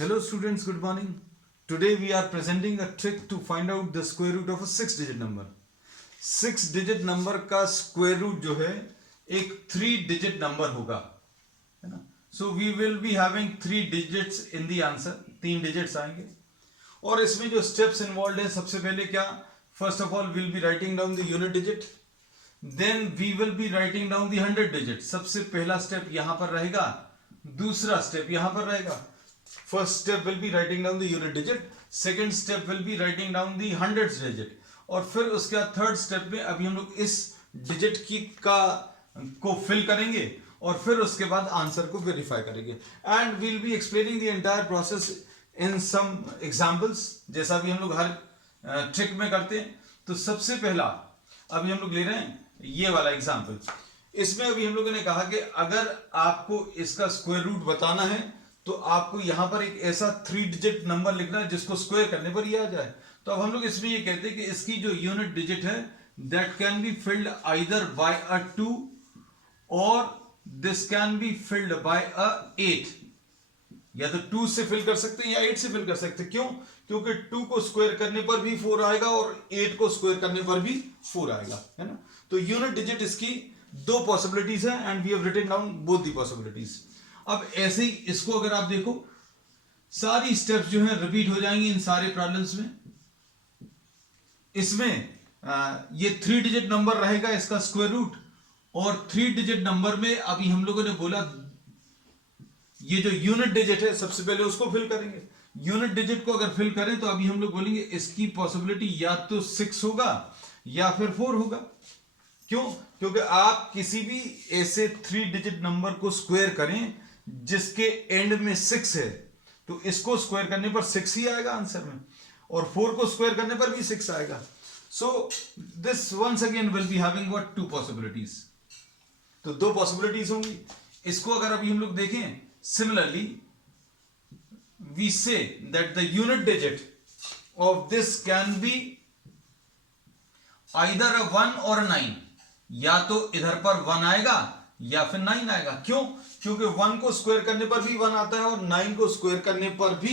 Hello students, good morning. Today we are presenting a trick to find out the square root of a 6-digit number. 6-digit number का square root जो है एक 3-digit number होगा, है ना? So we will be having 3 digits in the answer. 3 digits आएंगे और इसमें जो steps involved है, सबसे पहले क्या, first of all we'll be writing down the unit digit. Then we will be writing down the 100 digit. सबसे पहला step यहाँ पर रहेगा, दूसरा step यहाँ पर रहेगा. First step will be writing down the unit digit. Second step will be writing down the hundreds digit. और फिर उसके बाद थर्ड स्टेप में अभी हम लोग इस डिजिट की को फिल करेंगे और फिर उसके बाद आंसर को वेरीफाई करेंगे. And we'll be explaining the entire process in some examples, जैसा भी हम लोग हर ट्रिक में करते हैं. तो सबसे पहला अभी हम लोग ले रहे हैं ये वाला एग्जांपल. इसमें अभी हम लोगों ने कहा कि अगर आपको इसका स्क्वायर रूट बताना है तो आपको यहां पर एक ऐसा 3 डिजिट नंबर लिखना है जिसको स्क्वायर करने पर ये आ जाए. तो अब हम लोग इसमें ये कहते हैं कि इसकी जो यूनिट डिजिट है that can be filled either by a 2 or this can be filled by a 8. या तो 2 से फिल कर सकते हैं या 8 से फिल कर सकते हैं. क्यों? क्योंकि 2 को स्क्वायर करने पर भी 4 आएगा और 8 को स्क्वायर करने पर भी 4 आएगा, है ना. तो यूनिट डिजिट इसकी दो पॉसिबिलिटीज है and we have written down both the possibilities. अब ऐसे ही इसको अगर आप देखो, सारी स्टेप्स जो है रिपीट हो जाएंगी इन सारे प्रॉब्लम्स में. इसमें ये 3 डिजिट नंबर रहेगा इसका स्क्वायर रूट, और 3 डिजिट नंबर में अभी हम लोगों ने बोला ये जो यूनिट डिजिट है सबसे पहले उसको फिल करेंगे. यूनिट डिजिट को अगर फिल करें तो अभी हम लोग बोलेंगे इसकी पॉसिबिलिटी या तो 6 होगा या फिर 4 होगा. क्यों? क्योंकि आप किसी भी ऐसे 3 डिजिट नंबर को स्क्वायर करें जिसके एंड में 6 है तो इसको स्क्वायर करने पर 6 ही आएगा आंसर में, और 4 को स्क्वायर करने पर भी 6 आएगा. So this once again will be having what 2 possibilities. तो 2 पॉसिबिलिटीज होंगी. इसको अगर अभी हम लोग देखें, similarly we say that the unit digit of this can be either a 1 or अ 9. या तो इधर पर 1 आएगा या फिर 9 आएगा. क्यों? क्योंकि 1 को स्क्वायर करने पर भी 1 आता है और 9 को स्क्वायर करने पर भी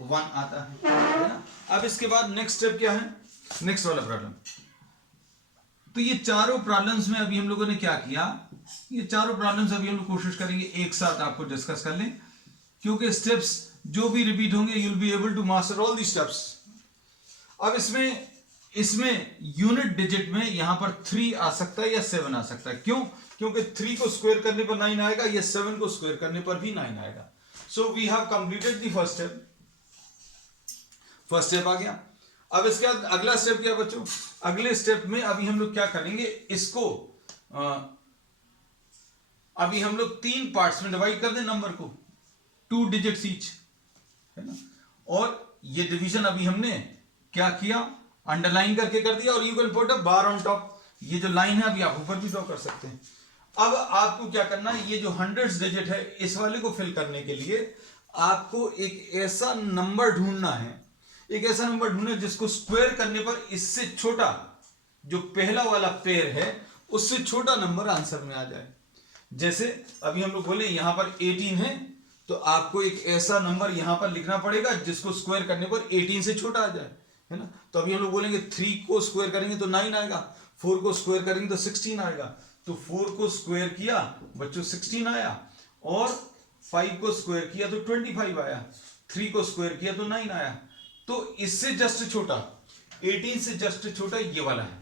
1 आता है ना. अब इसके बाद नेक्स्ट स्टेप क्या है, नेक्स्ट वाला प्रॉब्लम. तो ये चारों प्रॉब्लम्स में अभी हम लोगों ने क्या किया, ये चारों प्रॉब्लम्स अभी हम लोग कोशिश करेंगे एक साथ आपको डिस्कस कर लें, क्योंकि स्टेप्स जो भी रिपीट होंगे you will be able to master all the steps. अब इसमें यूनिट डिजिट में यहां पर 3 आ सकता है या 7 आ सकता है. क्यों? क्योंकि 3 को स्क्वायर करने पर 9 आएगा या 7 को स्क्वायर करने पर भी 9 आएगा. So we have completed the first step. First step आ गया. अब इसके बाद अगला स्टेप क्या बच्चों, अगले स्टेप में अभी हम लोग क्या करेंगे, इसको अभी हम लोग 3 पार्ट्स में डिवाइड कर दें नंबर को, 2 डिजिट्स ईच, है ना. और ये डिवीजन अभी हमने क्या किया, अंडरलाइन करके कर दिया, और you can put a bar on top. ये जो लाइन है अभी आप ऊपर भी ड्रॉ कर सकते हैं. अब आपको क्या करना है, ये जो हंड्रेड्स डिजिट है इस वाले को फिल करने के लिए आपको एक ऐसा नंबर ढूंढना है, एक ऐसा नंबर ढूंढना जिसको स्क्वायर करने पर इससे छोटा, जो पहला वाला पेयर है उससे छोटा नंबर आंसर में आ जाए. जैसे अभी हम लोग बोले यहां पर 18 है, तो आपको एक ऐसा नंबर यहां पर लिखना पड़ेगा जिसको स्क्वायर करने पर 18 से छोटा आ जाए, है ना. तो अभी हम लोग बोलेंगे 3 को स्क्वायर करेंगे तो 9 आएगा, 4 को स्क्वायर करेंगे तो 16 आएगा. तो 4 को स्क्वायर किया बच्चों 16 आया, और 5 को स्क्वायर किया तो 25 आया, 3 को स्क्वायर किया तो 9 आया. तो इससे जस्ट छोटा, 18 से जस्ट छोटा ये वाला है.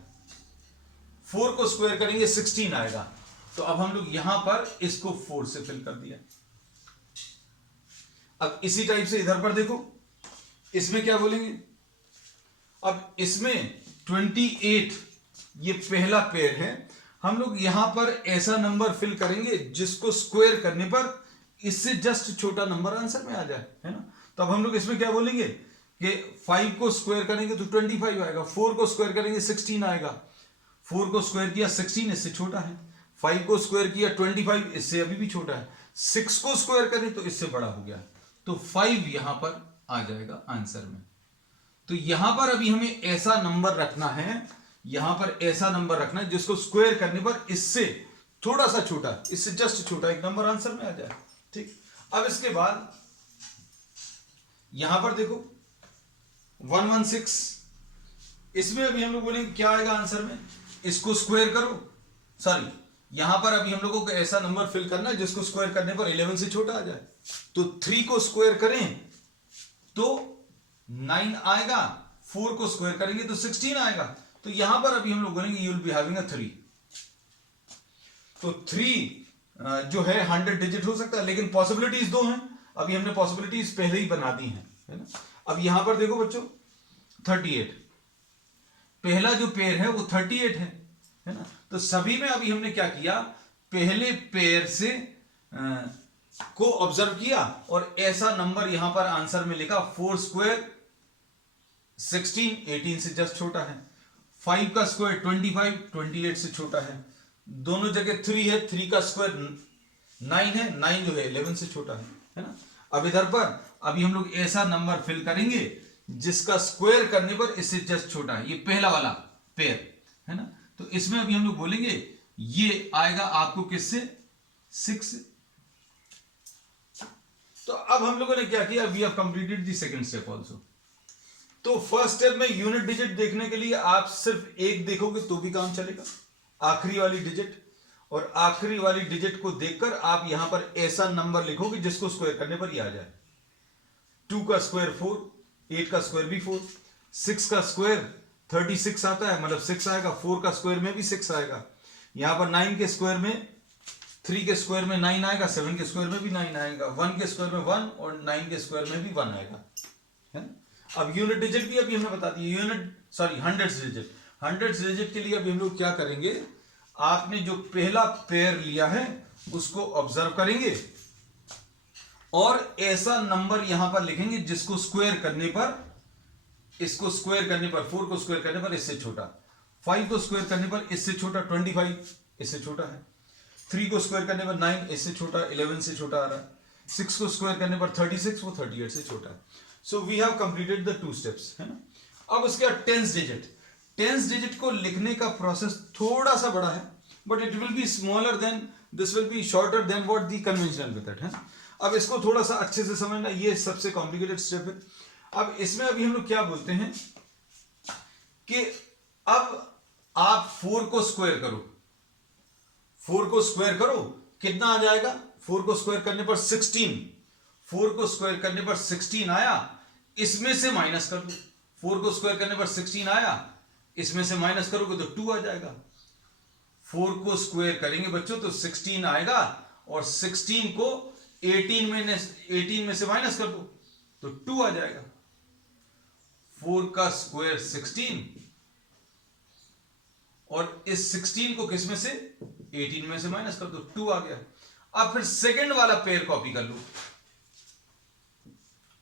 4 को स्क्वायर करेंगे 16 आएगा. तो अब हम लोग यहां पर इसको 4 से फिल कर दिया. अब इसी टाइप से इधर पर देखो, इसमें क्या बोलेंगे, अब इसमें 28 ये पहला पेयर है, हम लोग यहां पर ऐसा नंबर फिल करेंगे जिसको स्क्वायर करने पर इससे जस्ट छोटा नंबर आंसर में आ जाए, है ना. तो अब हम लोग इसमें क्या बोलेंगे कि 5 को स्क्वायर करेंगे तो 25 आएगा, 4 को स्क्वायर करेंगे 16 आएगा, 4 को स्क्वायर किया 16 इससे छोटा है, 5 को स्क्वायर किया 25 इससे अभी भी छोटा है, 6 को स्क्वायर करें तो इससे बड़ा हो गया, तो 5 यहां पर आ जाएगा आंसर में. तो यहां पर अभी हमें ऐसा नंबर रखना है, यहां पर ऐसा नंबर रखना है जिसको स्क्वायर करने पर इससे थोड़ा सा छोटा, इससे जस्ट छोटा एक नंबर आंसर में आ जाए. ठीक. अब इसके बाद यहां पर देखो 116, इसमें अभी हम लोग बोलेंगे क्या आएगा आंसर में, इसको स्क्वायर करो, सॉरी यहां पर अभी हम लोगों को ऐसा नंबर फिल करना है जिसको स्क्वायर करने पर 11 से छोटा आ जाए। तो 3 को स्क्वायर करें तो 9 आएगा, 4 को स्क्वायर करेंगे तो 16 आएगा। तो यहां पर अभी हम लोग बोलेंगे you will be having a 3। तो 3 जो है 100 डिजिट हो सकता है, लेकिन पॉसिबिलिटीज 2 हैं। अभी हमने पॉसिबिलिटीज पहले ही बना दी हैं, है ना। अब यहां पर देखो बच्चों 38, पहला जो पेयर है वो 38 है ना। तो सभी में अभी हमने क्या किया, पहले पेयर से को ऑब्जर्व किया और ऐसा नंबर यहां पर आंसर में लिखा 4 स्क्वायर 16, 18 से जस्ट छोटा है। 5 का स्क्वायर 25, 28 से छोटा है। दोनों जगह 3 है, 3 का स्क्वायर 9 है, 9 जो है 11 से छोटा है ना। अब इधर पर अभी हम लोग ऐसा नंबर फिल करेंगे जिसका स्क्वायर करने पर इससे जस्ट छोटा है, ये पहला वाला पेयर है ना। तो इसमें अभी हम लोग बोलेंगे ये आएगा आपको किससे, 6 से। तो अब हम लोगों ने क्या किया, we have completed the second step also. तो फर्स्ट स्टेप में यूनिट डिजिट देखने के लिए आप सिर्फ एक देखोगे तो भी काम चलेगा, आखिरी वाली डिजिट, और आखिरी वाली डिजिट को देखकर आप यहां पर ऐसा नंबर लिखोगे जिसको स्क्वायर करने पर ही आ जाए। 2 का स्क्वायर 4, 8 का स्क्वायर भी 4, 6 का स्क्वायर 36 आता है, मतलब 6 आएगा। 4 का स्क्वायर में भी 6 आएगा। यहां पर 9 के स्क्वायर में, 3 के स्क्वायर में 9 आएगा, 7 के स्क्वायर में भी 9 आएगा, 1 के स्क्वायर में 1 और 9 के स्क्वायर में भी 1 आएगा, है। अब यूनिट डिजिट भी अभी हमने बता दी, हंड्रेड्स डिजिट। हंड्रेड्स डिजिट के लिए अभी हम लोग क्या करेंगे, आपने जो पहला पेयर लिया है उसको ऑब्जर्व करेंगे और ऐसा नंबर यहां पर लिखेंगे जिसको स्क्वायर करने पर, इसको स्क्वायर करने पर, 4 को स्क्वायर करने पर इससे छोटा, 5 को स्क्वायर करने पर इससे छोटा 25 इससे छोटा है, 3 को स्क्वायर करने पर 9 इससे छोटा 11 से छोटा आ रहा है, 6 को स्क्वायर करने पर 36 वो 38 से छोटा है। So we have completed the 2 steps, है ना। अब उसके बाद टेंस डिजिट। टेंस डिजिट को लिखने का प्रोसेस थोड़ा सा बड़ा है, but it will be smaller than, this will be shorter than what the conventional method है। अब इसको थोड़ा सा अच्छे से समझना, ये सबसे कॉम्प्लिकेटेड स्टेप है। अब इसमें अभी हम लोग क्या बोलते हैं कि अब आप 4 को स्क्वायर करो, 4 को स्क्वायर करो, कितना आ जाएगा, 4 को स्क्वायर करने पर 16, 4 को स्क्वायर करने पर 16 आया, इसमें से माइनस कर दो। 4 को स्क्वायर करने पर 16 आया, इसमें से माइनस करोगे तो 2 आ जाएगा। 4 को स्क्वायर करेंगे बच्चों तो 16 आएगा और 16 को 18 में से माइनस कर दो तो 2 आ जाएगा। 4 का स्क्वायर 16 और इस 16 को किस में से, 18 में से माइनस कर दो, 2 आ गया। अब फिर सेकंड वाला पेयर कॉपी कर लो,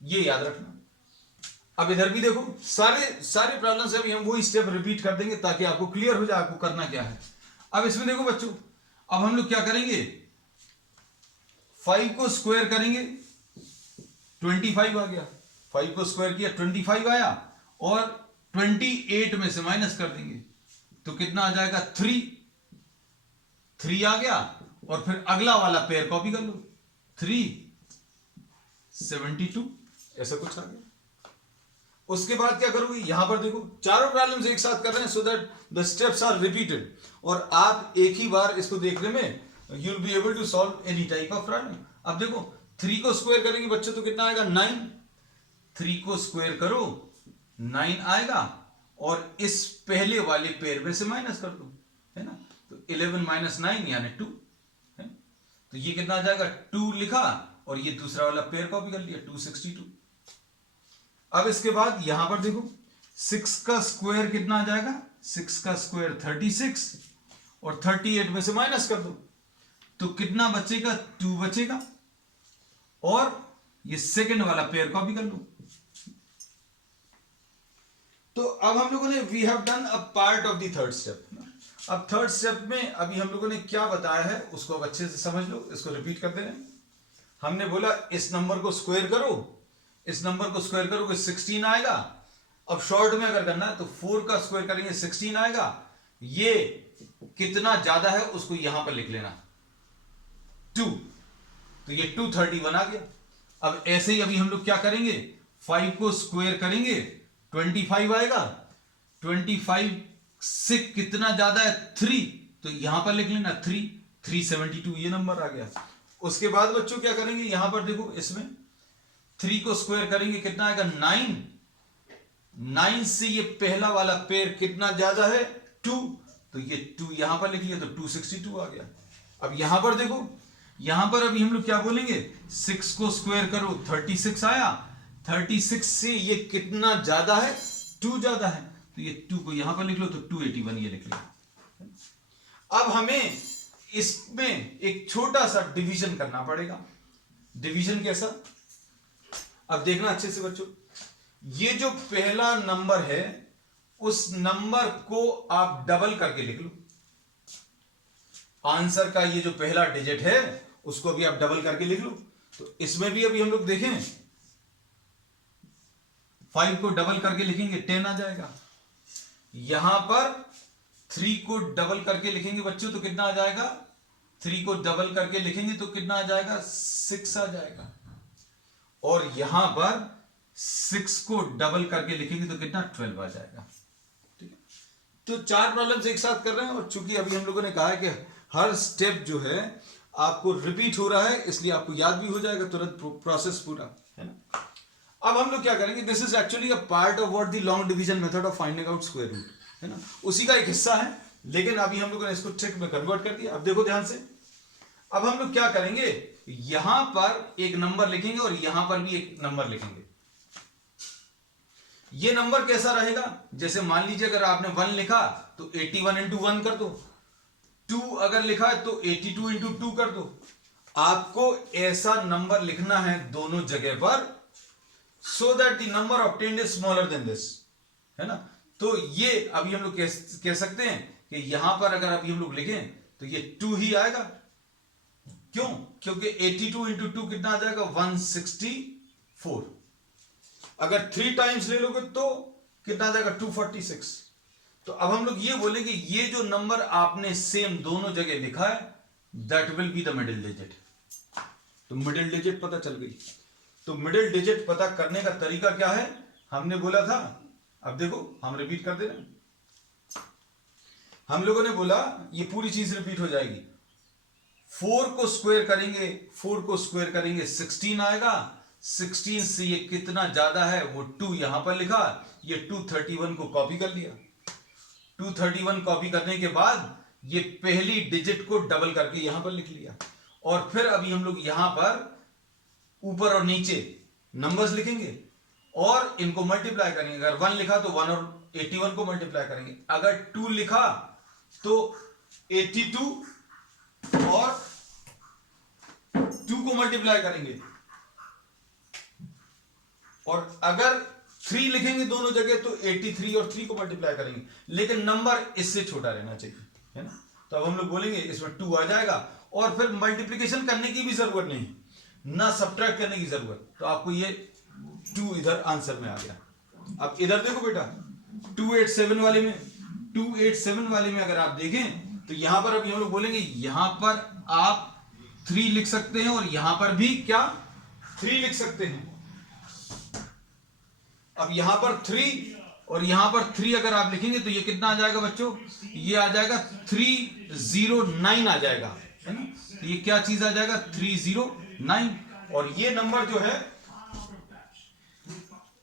ये याद रखना। अब इधर भी देखो, सारे प्रॉब्लम से अभी हम वही स्टेप रिपीट कर देंगे ताकि आपको क्लियर हो जाए आपको करना क्या है। अब इसमें देखो बच्चों, अब हम लोग क्या करेंगे, 5 को स्क्वायर करेंगे 25 आ गया, 5 को स्क्वायर किया 25 आया और 28 में से माइनस कर देंगे तो कितना आ जाएगा, 3 आ गया। और फिर अगला वाला पेयर कॉपी कर लो, 3 72 ऐसा कुछ आ गया। उसके बाद क्या करोगे, यहां पर देखो चारों प्रॉब्लम्स एक साथ कर रहे हैं so that the steps are repeated और आप एक ही बार इसको देखने में you will be able to solve any type of problem. अब देखो 3 को स्क्वायर करेंगे बच्चों तो कितना आएगा, 9। 3 को स्क्वायर करो 9 आएगा और इस पहले वाले पेयर में से माइनस कर दो, है ना। तो 11 माइनस 9 यानी 2 है। तो ये कितना आ जाएगा, 2 लिखा और ये दूसरा वाला पेयर कॉपी कर लिया, 262। अब इसके बाद यहां पर देखो 6 का स्क्वायर कितना आ जाएगा, 6 का स्क्वायर 36 और 38 में से माइनस कर दो तो कितना बचेगा, 2 बचेगा और ये सेकंड वाला पेयर कॉपी कर लो। तो अब हम लोगों ने we have done a part of the third step. अब थर्ड स्टेप में अभी हम लोगों ने क्या बताया है उसको अब अच्छे से समझ लो, इसको रिपीट करते रहे। हमने बोला इस नंबर को स्क्वायर करो, इस नंबर को स्क्वायर करोगे 16 आएगा। अब शॉर्ट में अगर करना है तो 4 का स्क्वायर करेंगे 16 आएगा। ये कितना ज्यादा है उसको यहां पर लिख लेना 2, तो ये 231 आ गया। अब ऐसे ही अभी हम लोग क्या करेंगे, 5 को स्क्वायर करेंगे 25 आएगा। 25 से कितना ज्यादा है 3, तो यहां पर लिख लेना 372 ये नंबर आ गया। उसके बाद बच्चों क्या करेंगे, यहां पर देखो इसमें 3 को स्क्वायर करेंगे कितना आएगा 9। 9 से ये पहला वाला पेयर कितना ज्यादा है 2, तो ये 2 यहां पर लिख लिया तो 262 आ गया। अब यहां पर देखो, यहां पर अभी हम लोग क्या बोलेंगे, 6 को स्क्वायर करो 36 आया। 36 से ये कितना ज्यादा है 2 ज्यादा है, तो ये 2 को यहां पर लिख लो तो 281 ये लिख लिया। अब हमें इसमें एक छोटा सा डिवीजन करना पड़ेगा। डिवीजन कैसा, अब देखना अच्छे से बच्चों, ये जो पहला नंबर है उस नंबर को आप डबल करके लिख लो। आंसर का ये जो पहला डिजिट है उसको भी आप डबल करके लिख लो। तो इसमें भी अभी हम लोग देखें 5 को डबल करके लिखेंगे 10 आ जाएगा। यहां पर 3 को डबल करके लिखेंगे बच्चों तो कितना आ जाएगा, 3 को डबल करके लिखेंगे तो कितना आ जाएगा 6 आ जाएगा। और यहां पर 6 को डबल करके लिखेंगे तो कितना 12 आ जाएगा। ठीक है, तो 4 प्रॉब्लम्स एक साथ कर रहे हैं और चूंकि अभी हम लोगों ने कहा है कि हर स्टेप जो है आपको रिपीट हो रहा है इसलिए आपको याद भी हो जाएगा तुरंत प्रोसेस पूरा, है ना। अब हम लोग क्या करेंगे, this is actually a part of what the long division method of finding out square root, है ना, उसी का एक हिस्सा है। लेकिन अभी हम लोगों ने इसको ट्रिक में कन्वर्ट कर दिया। अब देखो ध्यान से, अब हम लोग क्या करेंगे, यहां पर एक नंबर लिखेंगे और यहां पर भी एक नंबर लिखेंगे। ये नंबर कैसा रहेगा, जैसे मान लीजिए अगर आपने 1 लिखा तो 81 इंटू 1 कर दो, 2 अगर लिखा है तो 82 इंटू 2 कर दो। आपको ऐसा नंबर लिखना है दोनों जगह पर, सो that the number obtained is smaller than this, है ना। तो ये अभी हम लोग कह सकते हैं कि यहां पर अगर अभी हम लोग लिखें तो ये 2 ही आएगा। क्यों, क्योंकि 82 इंटू 2 कितना आ जाएगा 164। अगर 3 टाइम्स ले लोगे तो कितना आ जाएगा 246। तो अब हम लोग ये बोलेंगे ये जो नंबर आपने सेम दोनों जगह लिखा है that will be the middle digit. तो मिडिल डिजिट पता चल गई। तो मिडिल डिजिट पता करने का तरीका क्या है, हमने बोला था, अब देखो हम रिपीट कर दे रहे हैं। हम लोगों ने बोला ये पूरी चीज रिपीट हो जाएगी। 4 को स्क्वायर करेंगे, 4 को स्क्वायर करेंगे 16 आएगा। 16 से ये कितना ज्यादा है वो 2 यहां पर लिखा, ये 231 को कॉपी कर लिया। 231 कॉपी करने के बाद ये पहली डिजिट को डबल करके यहां पर लिख लिया। और फिर अभी हम लोग यहां पर ऊपर और नीचे नंबर्स लिखेंगे और इनको मल्टीप्लाई करेंगे। अगर 1 लिखा तो 1 और 81 को मल्टीप्लाई करेंगे। अगर 2 लिखा तो 82 और 2 को मल्टीप्लाई करेंगे। और अगर 3 लिखेंगे दोनों जगह तो 83 और 3 को मल्टीप्लाई करेंगे। लेकिन नंबर इससे छोटा रहना चाहिए, है ना। तो अब हम लोग बोलेंगे इसमें 2 आ जाएगा और फिर मल्टीप्लिकेशन करने की भी जरूरत नहीं, ना सब्ट्रैक्ट करने की जरूरत। तो आपको ये 2 इधर आंसर में आ गया। अब इधर देखो बेटा 287 वाले में अगर आप देखें तो यहां पर अभी हम लोग बोलेंगे यहां पर आप 3 लिख सकते हैं और यहां पर भी क्या 3 लिख सकते हैं। अब यहां पर 3 और यहां पर 3 अगर आप लिखेंगे तो ये कितना आ जाएगा बच्चों, ये आ जाएगा 309 आ जाएगा, है ना। तो ये क्या चीज आ जाएगा 309। और ये नंबर जो है,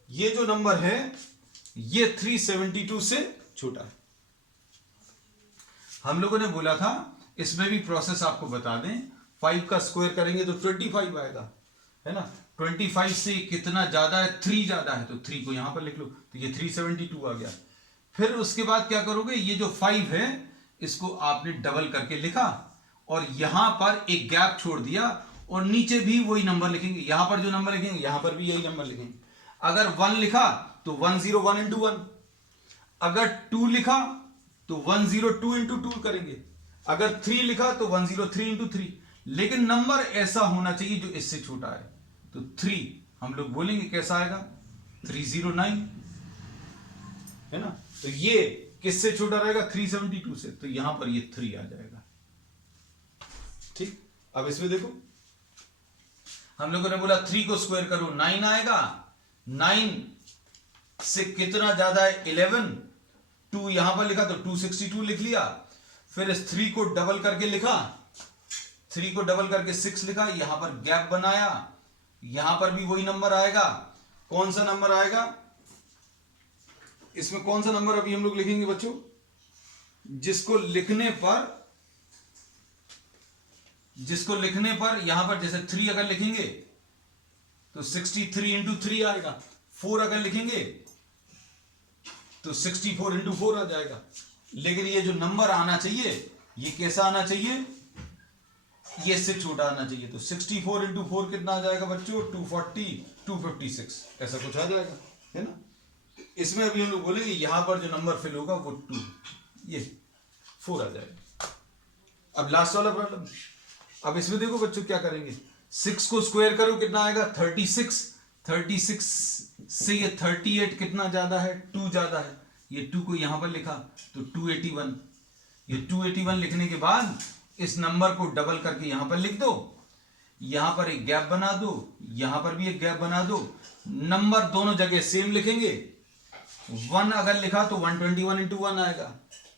ये जो नंबर है ये 372 से छोटा है। हम लोगों ने बोला था इसमें भी प्रोसेस आपको बता दें, 5 का स्क्वायर करेंगे तो 25 आएगा, है ना। 25 से कितना ज्यादा है 3 ज्यादा है, तो 3 को यहां पर लिख लो तो ये 372 आ गया। फिर उसके बाद क्या करोगे, ये जो 5 है इसको आपने डबल करके लिखा और यहां पर एक गैप छोड़ दिया और नीचे भी वही नंबर लिखेंगे। यहां पर जो नंबर लिखेंगे यहां पर भी यही नंबर लिखेंगे। अगर 1 लिखा तो 101 इंटू 1, अगर 2 लिखा तो 102 इंटू 2 करेंगे, अगर 3 लिखा तो 103 इंटू 3। लेकिन नंबर ऐसा होना चाहिए जो इससे छोटा है। तो 3 हम लोग बोलेंगे कैसा आएगा 309, है ना। तो ये किससे छोटा रहेगा 372 से, तो यहां पर ये 3 आ जाएगा। ठीक, अब इसमें देखो हम लोगों ने बोला 3 को स्क्वायर करो 9 आएगा, 9 से कितना ज्यादा है 11, 2 यहां पर लिखा तो 262 लिख लिया, फिर इस 3 को डबल करके लिखा, 3 को डबल करके 6 लिखा, यहां पर गैप बनाया, यहां पर भी वही नंबर आएगा। कौन सा नंबर आएगा इसमें, कौन सा नंबर अभी हम लोग लिखेंगे बच्चों, जिसको लिखने पर यहां पर जैसे 3 अगर लिखेंगे तो 63 इंटू 3 आएगा, 4 अगर लिखेंगे तो 64 इंटू 4 आ जाएगा। लेकिन ये जो नंबर आना चाहिए ये कैसा आना चाहिए, ये इससे छोटा आना चाहिए। तो 64 इंटू 4 कितना आ जाएगा बच्चों, 240, 256 ऐसा कुछ आ जाएगा, है ना। इसमें अभी हम लोग बोलेंगे यहां पर जो नंबर फिल होगा वो 2, ये 4 आ जाएगा। अब लास्ट वाला प्रॉब्लम, अब इसमें देखो बच्चों क्या करेंगे, 6 को स्क्वायर करो कितना आएगा 36, 36 से ये 38 कितना ज्यादा है, 2 ज्यादा है, ये 2 को यहां पर लिखा तो 281, ये 281 लिखने के बाद इस नंबर को डबल करके यहां पर लिख दो, यहां पर एक गैप बना दो, यहां पर भी एक गैप बना दो, नंबर दोनों जगह सेम लिखेंगे। 1 अगर लिखा तो 121 इंटू 1 आएगा,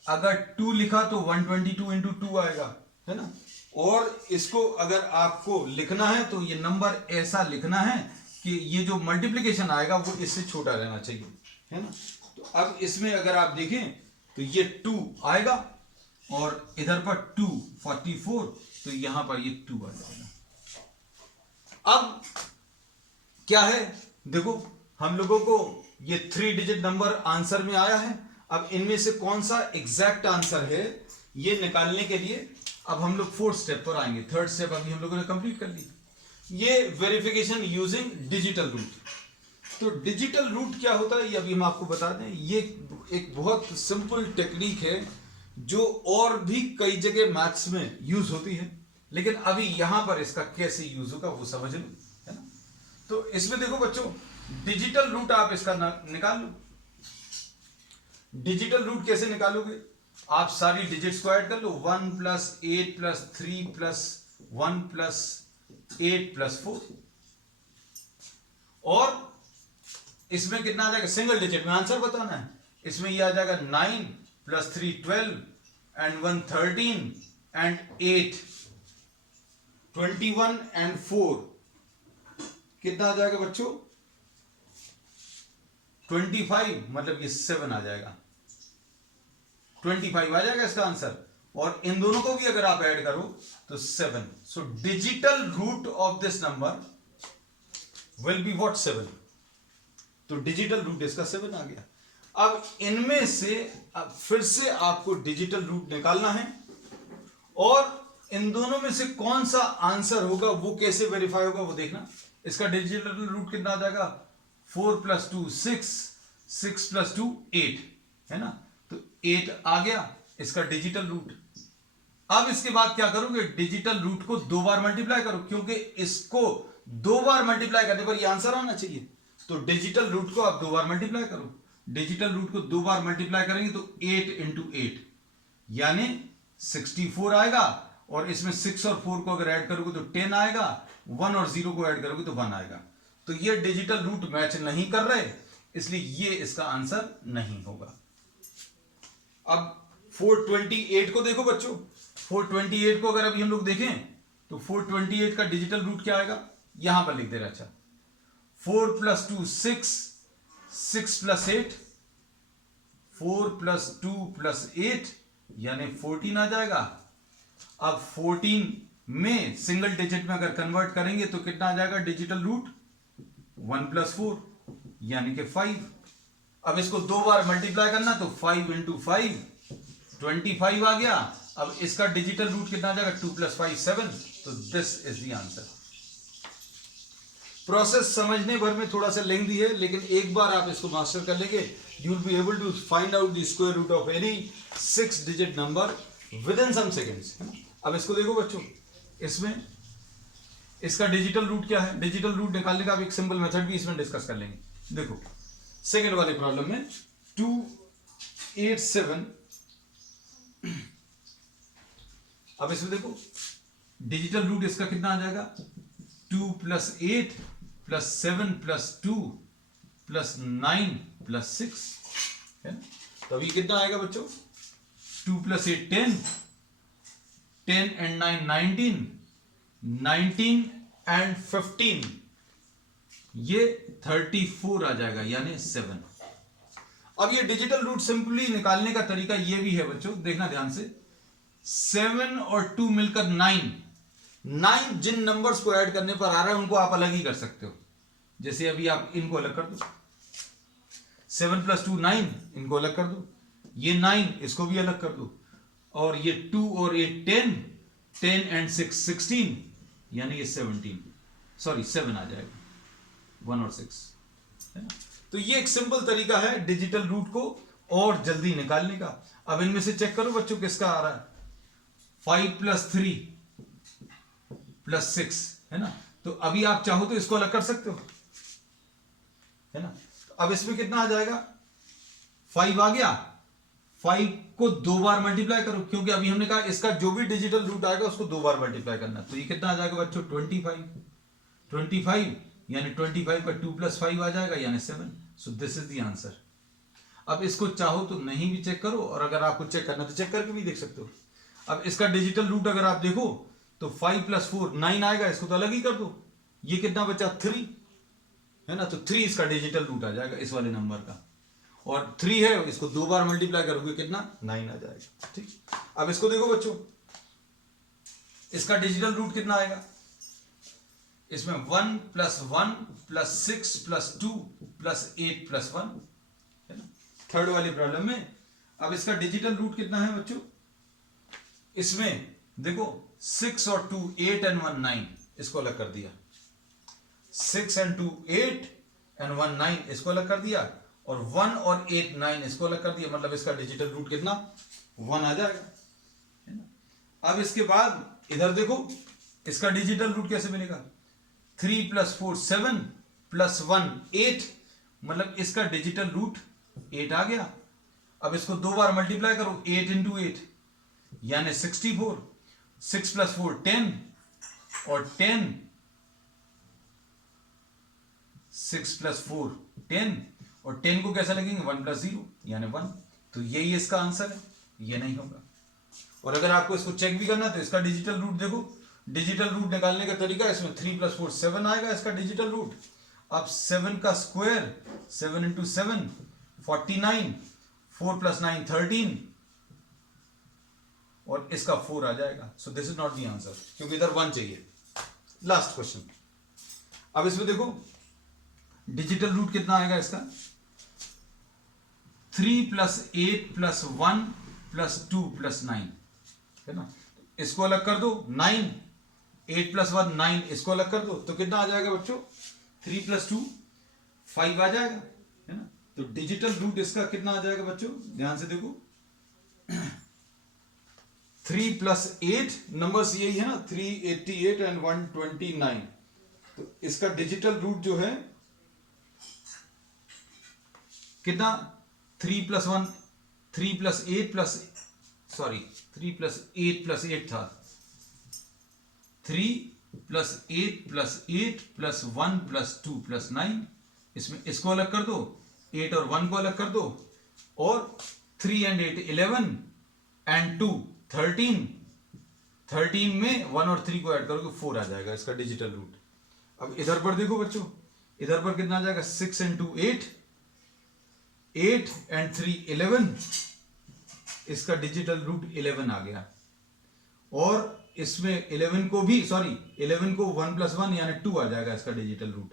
अगर 2 लिखा तो 122 इंटू 2 आएगा, है ना। और इसको अगर आपको लिखना है तो ये नंबर ऐसा लिखना है कि ये जो मल्टीप्लिकेशन आएगा वो इससे छोटा रहना चाहिए, है ना। तो अब इसमें अगर आप देखें तो ये 2 आएगा और इधर पर 244, तो यहां पर ये 2 आ जाएगा। अब क्या है देखो, हम लोगों को ये 3 डिजिट नंबर आंसर में आया है। अब इनमें से कौन सा एग्जैक्ट आंसर है ये निकालने के लिए अब हम लोग 4th स्टेप पर आएंगे। 3rd स्टेप अभी हम लोगों ने कंप्लीट कर ली, ये वेरिफिकेशन यूजिंग डिजिटल रूट। तो डिजिटल रूट क्या होता है ये अभी हम आपको बता दें, ये एक बहुत सिंपल टेक्निक है जो और भी कई जगह मैथ्स में यूज होती है, लेकिन अभी यहां पर इसका कैसे यूज होगा वो समझ लो, है ना। तो इसमें देखो बच्चों, डिजिटल रूट आप इसका निकाल लो। डिजिटल रूट कैसे निकालोगे, आप सारी डिजिट्स को ऐड कर लो, 1 plus 8 plus 3 plus 1 plus 8 plus 4, और इसमें कितना आ जाएगा, सिंगल डिजिट में आंसर बताना है, इसमें ये आ जाएगा 9 प्लस 3 12 एंड 1 13 एंड 8 21 एंड 4 कितना आ जाएगा बच्चों 25, मतलब ये 7 आ जाएगा, 25 आ जाएगा इसका आंसर। और इन दोनों को भी अगर आप ऐड करो तो 7। So digital root of this number will be what 7। तो डिजिटल रूट इसका 7 आ गया। अब इनमें से अब फिर से आपको डिजिटल रूट निकालना है, और इन दोनों में से कौन सा आंसर होगा वो कैसे वेरीफाई होगा वो देखना। इसका डिजिटल रूट कितना आ जाएगा, 4 प्लस 2 6, 6 प्लस 2 8, है ना। तो 8 आ गया इसका डिजिटल रूट। अब इसके बाद क्या करोगे, डिजिटल रूट को 2 बार मल्टीप्लाई करो, क्योंकि इसको 2 बार मल्टीप्लाई करने पर ये आंसर आना चाहिए। तो डिजिटल रूट को आप 2 बार मल्टीप्लाई करो, डिजिटल रूट को 2 बार मल्टीप्लाई करेंगे तो 8 इंटू 8 यानी 64 आएगा, और इसमें 6 और 4 को अगर ऐड करोगे तो 10 आएगा, 1 और 0 को ऐड करोगे तो 1 आएगा। तो ये डिजिटल रूट मैच नहीं कर रहे, इसलिए ये इसका आंसर नहीं होगा। अब 428 को देखो बच्चों, 428 को अगर अभी हम लोग देखें तो 428 का डिजिटल रूट क्या आएगा, यहां पर लिख दे रहा। अच्छा, 4 प्लस 2 6, 6 प्लस 8, 4 प्लस 2 प्लस 8 यानी 14 आ जाएगा। अब 14 में सिंगल डिजिट में अगर कन्वर्ट करेंगे तो कितना आ जाएगा डिजिटल रूट, 1 प्लस 4 यानी कि 5। अब इसको 2 बार मल्टीप्लाई करना तो 5 इंटू 5 25 आ गया। अब इसका डिजिटल रूट कितना आ जाएगा, 2 प्लस 5 7। तो this is the answer. Process समझने भर में थोड़ा सा लेंथी है, लेकिन एक बार आप इसको मास्टर कर लेंगे, you will be able to find out the square root of any 6 digit number within some seconds. अब इसको देखो बच्चों, इसमें इसका डिजिटल रूट क्या है, डिजिटल रूट निकालने का एक सिंपल मेथड भी इसमें डिस्कस कर लेंगे। देखो सेकेंड वाले प्रॉब्लम में 287, अब इसमें देखो डिजिटल रूट इसका कितना आ जाएगा, 2 plus 8 plus 7 plus 2 plus 9 plus 6 है ना। तो अभी कितना आएगा बच्चों, 2 प्लस 8 10, 10 एंड 9 19, 19 एंड 15 ये 34 आ जाएगा, यानी 7। अब ये डिजिटल रूट सिंपली निकालने का तरीका ये भी है बच्चों, देखना ध्यान से। 7 और 2 मिलकर 9, 9 जिन नंबर्स को ऐड करने पर आ रहा है उनको आप अलग ही कर सकते हो। जैसे अभी आप इनको अलग कर दो, 7 प्लस 2 9, इनको अलग कर दो, ये 9 इसको भी अलग कर दो, और ये 2 और 8 10, 10 एंड 6 16, यानी ये 17, सॉरी 7 आ जाएगा, 1 और 6 है ना। तो ये एक सिंपल तरीका है डिजिटल रूट को और जल्दी निकालने का। अब इनमें से चेक करो बच्चों किसका आ रहा है, 5 प्लस 3 प्लस 6 है ना। तो अभी आप चाहो तो इसको अलग कर सकते हो, है ना। अब इसमें कितना आ जाएगा, 5 आ गया, 5 को 2 बार मल्टीप्लाई करो, क्योंकि अभी हमने कहा इसका जो भी डिजिटल रूट आएगा उसको 2 बार मल्टीप्लाई करना। तो ये कितना आ जाएगा बच्चों, 25, यानी 25 का 2 प्लस 5 आ जाएगा, यानी 7। So this is the answer. अब इसको चाहो तो नहीं भी चेक करो, और अगर आपको चेक करना तो चेक करके भी देख सकते हो। अब इसका डिजिटल रूट अगर आप देखो तो 5 प्लस 4 9 आएगा, इसको तो अलग ही कर दो। ये कितना बचा, 3 है ना। तो 3 इसका डिजिटल रूट आ जाएगा इस वाले नंबर का, और 3 है, इसको 2 बार मल्टीप्लाई करोगे कितना, 9 आ जाएगा। ठीक, अब इसको देखो बच्चों, इसका डिजिटल रूट कितना आएगा, इसमें 1 plus 1 plus 6 plus 2 plus 8 plus 1 है ना, थर्ड वाली प्रॉब्लम में। अब इसका डिजिटल रूट कितना है बच्चों, इसमें देखो 6 और 2 8 एंड 1 9, इसको अलग कर दिया, 6 एंड 2 8 एंड 1 9 इसको अलग कर दिया, और 1 और 8 9 इसको अलग कर दिया, मतलब इसका डिजिटल रूट कितना, 1 आ जाएगा, है ना। अब इसके बाद इधर देखो इसका डिजिटल रूट कैसे मिलेगा, 3 प्लस 4 7 प्लस 1 8, मतलब इसका डिजिटल रूट 8 आ गया। अब इसको 2 बार मल्टीप्लाई करो, 8 इंटू 8 यानी 64, 6 प्लस 4 10, और 10, 6 प्लस 4 10, और 10 को कैसा लगेंगे, 1 प्लस 0 यानी 1। तो यही इसका आंसर है, ये नहीं होगा। और अगर आपको इसको चेक भी करना है तो इसका डिजिटल रूट देखो, डिजिटल रूट निकालने का तरीका, इसमें 3 प्लस 4 7 आएगा इसका डिजिटल रूट। अब 7 का स्क्वायर, 7 इंटू 7 49, 4 प्लस 9 13, और इसका 4 आ जाएगा। So this is not the answer, क्योंकि इधर 1 चाहिए। लास्ट क्वेश्चन, अब इसमें देखो डिजिटल रूट कितना आएगा इसका, 3 प्लस 8 प्लस 1 प्लस 2 प्लस 9 है ना। इसको अलग कर दो, 9 8 प्लस 1 9, इसको अलग कर दो, तो कितना आ जाएगा बच्चों, 3 प्लस 2 5 आ जाएगा, है ना। तो डिजिटल रूट इसका कितना आ जाएगा बच्चों, ध्यान से देखो, 3 प्लस 8 नंबर्स यही है ना, 388 एंड 129। तो इसका डिजिटल रूट जो है कितना, 3 plus 1 3 plus 8 plus, sorry 3 plus 8 plus 8 था, 3 plus 8 plus 8 plus 1 plus 2 plus 9, इसमें इसको अलग कर दो, 8 और 1 को अलग कर दो, और 3 एंड 8 11 एंड 2 13, 13 में 1 और 3 को ऐड करोगे 4 आ जाएगा इसका डिजिटल रूट। अब इधर पर देखो बच्चों, इधर पर कितना आ जाएगा, 6 एंड 2 8, 8 एंड 3 11, इसका डिजिटल रूट 11 आ गया। और इसमें 11 को भी, सॉरी 11 को 1 प्लस 1 यानी 2 आ जाएगा इसका डिजिटल रूट,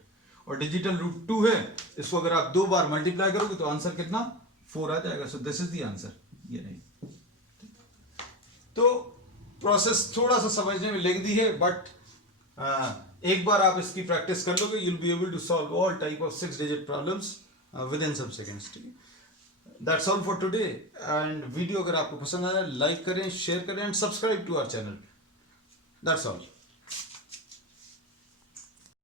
और डिजिटल रूट 2 है, इसको अगर आप 2 बार मल्टीप्लाई करोगे तो आंसर कितना, 4 आ जाएगा। So this is the answer, ये नहीं। तो प्रोसेस थोड़ा सा समझने में लेंदी है, बट एक बार आप इसकी प्रैक्टिस कर लोगे, you'll be able to solve all type of 6 digit problems within some seconds। ठीक है, that's all for today। and video अगर आपको पसंद आया, लाइक करें, शेयर करें, and subscribe to our channel. that's all।